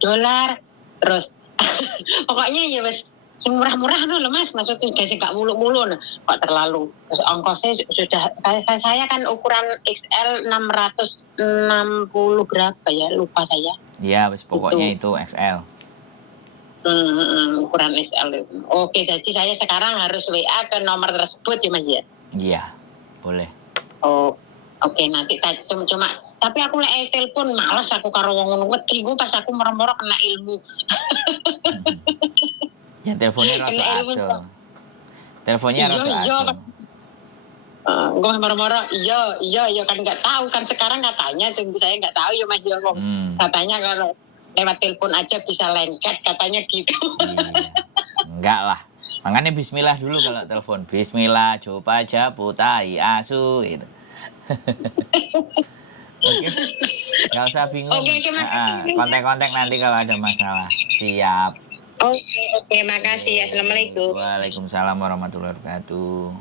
dolar, terus pokoknya ya wes sing murah-murah loh Mas, maksudnya gak mulu-mulu kok terlalu. Terus ongkosnya sudah kayak saya kan ukuran XL 660 berapa ya, lupa saya. Iya, wes pokoknya itu XL. Ukuran XL itu. Oke, jadi saya sekarang harus WA ke nomor tersebut ya Mas ya? Iya, boleh. Oh, oke, nanti cuma tapi aku lek telepon males aku karo wong ngono wedi ku pas aku moro-moro kena ilmu. Ya teleponnya rada ado. Teleponnya rada ado. Gue moro-moro iya kan nggak tahu kan sekarang katanya tunggu saya nggak tahu ya Mas ya katanya kalau lewat telepon aja bisa lengket katanya gitu. Iya. Enggak lah. Makanya bismillah dulu kalau telepon. Bismillah, coba aja putai asu gitu. Oke. Nggak usah bingung. Kontak-kontak nanti kalau ada masalah. Siap. Oke, makasih. Assalamualaikum. Waalaikumsalam warahmatullahi wabarakatuh.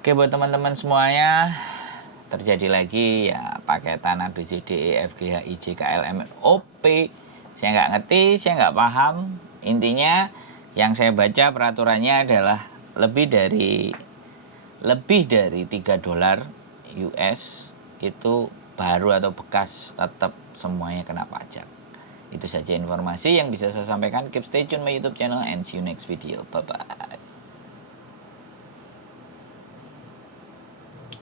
Oke, buat teman-teman semuanya, terjadi lagi ya paketan ABCD E F G H I J K L M N O P. Saya nggak ngerti, saya nggak paham. Intinya yang saya baca peraturannya adalah lebih dari $3 US itu baru atau bekas tetap semuanya kena pajak. Itu saja informasi yang bisa saya sampaikan. Keep stay tune my YouTube channel and see you next video. Bye bye.